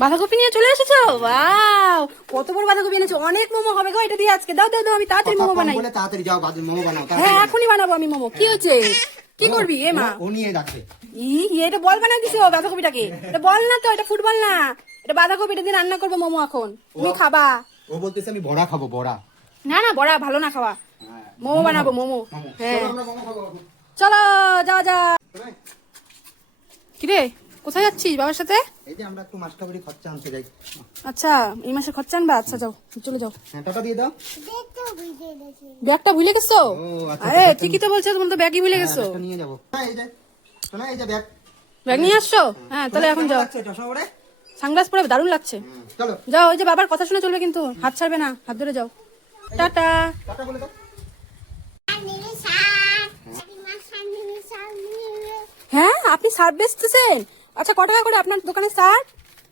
বাঁধাকপি নিয়ে চলে এসেছো? ওয়াও, কত বড় বাঁধাকপি এনেছো! অনেক মোমো হবে গো এটা দিয়ে আজকে। দাও দাও দাও, আমি তাড়াতাড়ি মোমো বানাই। তাড়াতাড়ি যাও, মোমো বানাও। হ্যাঁ, এখনই বানাবো আমি মোমো। কি হয়েছে? কি করবি এ মা? ও নিয়ে রাখে। এটা বল বানাই দিছো বাঁধাকপিটাকে? এটা বল না তো, এটা ফুটবল না, এটা বাঁধাকপি। এটা দিয়ে রান্না করবো মোমো এখন। তুমি খাবা? ও বলতেছে আমি বড়া খাবো, বড়া। না না, বড়া ভালো না খাওয়া। মোমো বানাবো, মোমো। হ্যাঁ আমরা মোমো খাবো। চলো যাওয়া যা। কিরে, কোথায় যাচ্ছিস বাবার সাথে? এই যে আমরা একটু মাসকাবাড়ি খরচা আনতে যাই। আচ্ছা, এই মাসে খরচা আনবা? আচ্ছা যাও, চলে যাও। হ্যাঁ, টাকা দিয়ে দাও। ব্যাগটা ভুলে গেছো? ও আচ্ছা, আরে ঠিকই তো বলছো, তুমি তো ব্যাগই ভুলে গেছো। একটা নিয়ে যাবো। হ্যাঁ, এই যে শোনা, এই যে ব্যাগ। ব্যাগ নিয়ে আসছো? হ্যাঁ, তাহলে এখন যাও। লাগছে চশমা পরে? সানগ্লাস পরে দারুণ লাগছে। চলো যাও, ওই যে বাবার কথা শুনে চলবে কিন্তু, হাত ছাড়বে না, হাত ধরে যাও। টাটা। টাটা বলে দাও। হ্যাঁ, আপনি সার্ফ বেচতেছেন? আচ্ছা, ক টাকা করে আপনার দোকানে সার্ফ?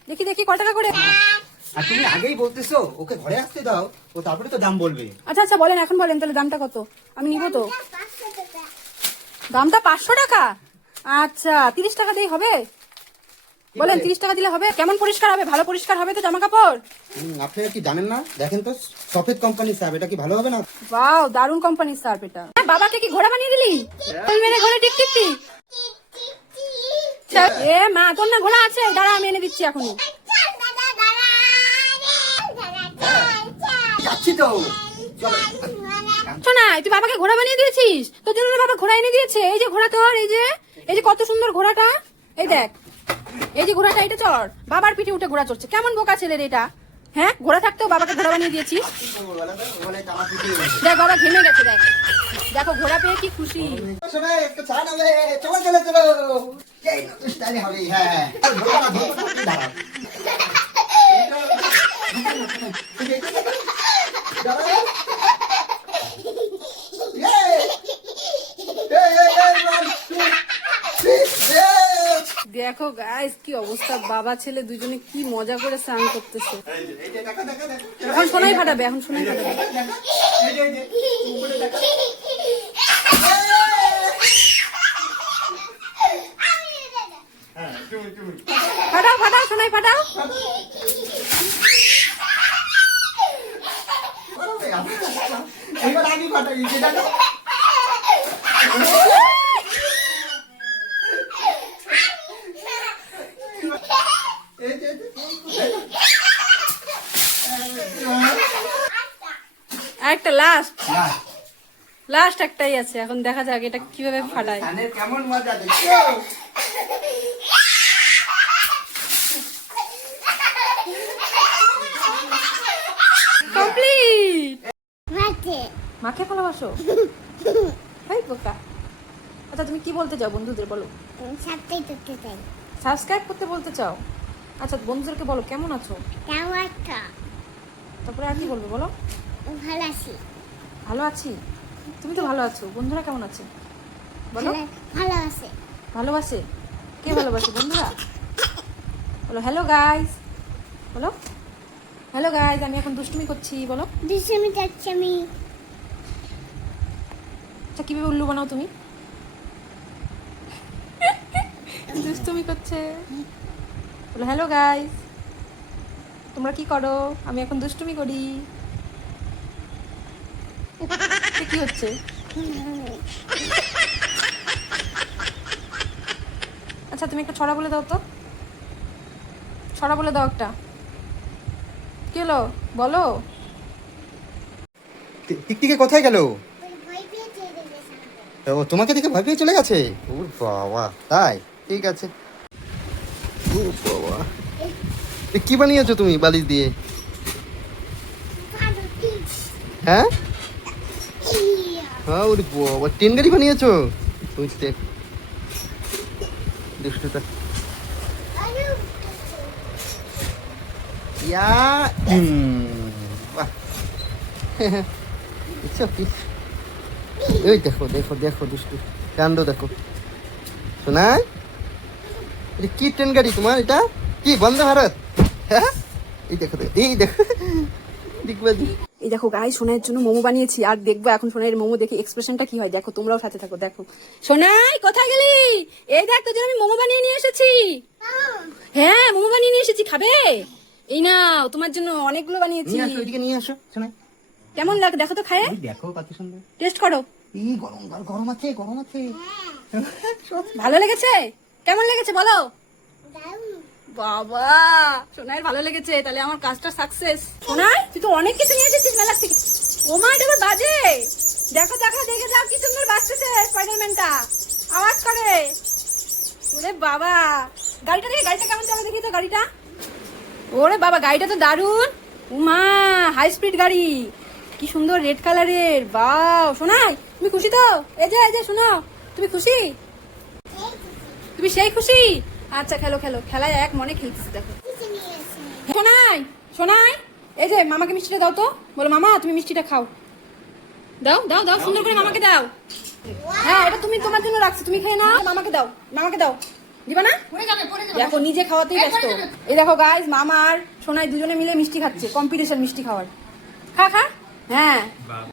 দেখি দেখি, ক টাকা করে? আর তুমি আগেই বলতেছো ওকে ঘরে আসতে দাও, ও তারপরে তো দাম বলবে। আচ্ছা আচ্ছা, বলেন, এখন বলেন তাহলে দামটা কত, আমি নিবো তো। দামটা 500 টাকা? আচ্ছা, 30 টাকা দিয়ে হবে? বলেন 30 টাকা দিলে হবে? কেমন পরিষ্কার হবে? ভালো পরিষ্কার হবে তো জামা কাপড়? আপনি কি জানেন না? দেখেন তো, সফেদ কোম্পানি সাহেব, এটা কি ভালো হবে না? ওয়াও, দারুণ কোম্পানির সার্ফ এটা। হ্যাঁ, বাবাকে কি ঘোড়া বানিয়ে দিলি? তুই মেরে ঘোড়া টিক টিক টিক। এ মা, তোর না ঘোড়া আছে? দাঁড়া, আমি এনে দিচ্ছি এখনই। যাচ্ছি তো, চলো। শোনা, তুই বাবাকে ঘোড়া বানিয়ে দিয়েছিস? তোর জন্য বাবা ঘোড়া এনে দিয়েছে। এই যে ঘোড়া তোর, এই যে, এই যে কত সুন্দর ঘোড়াটা। এই দেখ, এই যে ঘোড়াটা, এটা চড়। বাবার পিঠে উঠে ঘোড়া চড়ছে। কেমন বোকা ছেলে রে এটা। হ্যাঁ, ঘোড়া থাকতেও বাবাকে ঘোড়া বানিয়ে দিয়েছিস। দেখ, বাবা ঘেমে গেছে, দেখ। দেখো ঘোড়া পেয়ে কি খুশি। শোনা, একটু চা নেবে? চলো চলো চলো, এই নতুন স্টাইলে হবে। হ্যাঁ, আর ধরো না, ধরো না, দাঁড়াও। দেখো গাইস, কি অবস্থা, বাবা ছেলে দুজনে কি মজা করে স্নান করতেছে। এখন সোনাই ফাটাবে, এখন সোনাই ফাটাবে। ফাটাও ফাটাও, সোনাই ফাটাও। এবার আগে ফাটাই, যেটা না। আরেকটা লাস্ট, লাস্ট একটাই আছে। এখন দেখা যাক এটা কিভাবে ফাটায়। কেমন মজা দেখছো? কমপ্লিট। মাকে ভালোবাসো? ভাই বোকা। আচ্ছা, তুমি কি বলতে চাও বন্ধুদের, বলো। সাবস্ক্রাইব করতে বলতে চাও? আচ্ছা, বন্ধুদেরকে বলো কেমন আছো। তারপরে আর কি বলবো বলো? ভালো আছি। তুমি তো ভালো আছো। বন্ধুরা কেমন আছে বলো? ভালোবাসে? কে ভালোবাসে? বন্ধুরা। বলো হ্যালো গাইস, বলো হ্যালো গাইস, আমি এখন দুষ্টুমি করছি, বলো। আচ্ছা, কিভাবে উল্লু বানাও তুমি? দুষ্টুমি করছে। বলো হ্যালো গাইস, তোমরা কি করো? আমি এখন দুষ্টুমি করি। কি হচ্ছে? আচ্ছা, তুমি একটা ছড়া বলে দাও তো। ছড়া বলে দাও একটা। কি হলো বলো? টিকটিকে কোথায় গেল? ও তোমাকে দেখে ভয় পেয়ে চলে গেছে? ও বাবা, তাই? ঠিক আছে। ও বাবা, কি বানিয়েছো তুমি বালিশ দিয়ে? হ্যাঁ, হ্যাঁ, ওরে বাবা, ট্রেন গাড়ি বানিয়েছো? বুঝতে দুষ্টুটা। ইয়া, বাহ। বুঝছো কি? এই দেখো দেখো দেখো, দুষ্টু কাণ্ড দেখো। শোনা, এটা কি ট্রেন গাড়ি তোমার? এটা কি বন্দে ভারত? হ্যাঁ, এই দেখো এই দেখো, দেখবাজি। এই দেখো গাই সোনাইয়ের জন্য মোমো বানিয়েছি, আর দেখবো এখন সোনাইয়ের মোমো দেখে এক্সপ্রেশনটা কি হয়। দেখো তোমরাও সাথে থাকো, দেখো। সোনাই কোথায় গেলি? এই দেখ তোর জন্য আমি মোমো বানিয়ে নিয়ে এসেছি। হ্যাঁ মোমো বানিয়ে নিয়ে এসেছি, খাবে? এই নাও তোমার জন্য অনেকগুলো বানিয়েছি। নিয়ে আসো, এদিকে নিয়ে আসো শোনাই। কেমন লাগে দেখো তো, খায় এই দেখো কত সুন্দর। টেস্ট করো। এই গরম গরম আছে, গরম আছে। ভালো লেগেছে? কেমন লেগেছে বলো? বাবা সোনাইয়ের ভালো লেগেছে, তাহলে আমার কাজটা সাকসেস। সোনাই তুই তো অনেক কিছু নিয়ে এসেছিস মেলা থেকে। ও মা এটা আবার বাজে, দেখো দেখো দেখে যাও কি সুন্দর বাজতেছে স্পাইডারম্যানটা, আওয়াজ করে। ওরে বাবা গাড়িটা দেখে, গাড়িটা কেমন চলে দেখি তো গাড়িটা। ওরে বাবা গাড়িটা তো দারুণ, উমা হাই স্পিড গাড়ি, কি সুন্দর রেড কালারের। বাও সোনাই তুমি খুশি তো? এই যে শোনো, তুমি খুশি? তুমি সেই খুশি? আচ্ছা খেলো খেলো, খেলায় এক মনে খেলছিস দেখো। সোনাই সোনাই এই যে মামাকে মিষ্টিটা দাও তো, বলো মামা তুমি মিষ্টিটা খাও। দাও দাও দাও সুন্দর করে মামাকে দাও। হ্যাঁ এটা তুমি তোমার জন্য রাখছি, তুমি খেয়ে নাও। মামাকে দাও, মামাকে দাও। দিবা না? দেখো নিজে খাওয়াতেই ব্যস্ত। এই দেখো গাইস মামা আর সোনাই দুজনে মিলে মিষ্টি খাচ্ছে, কম্পিটিশন মিষ্টি খাওয়ার। খা খা। হ্যাঁ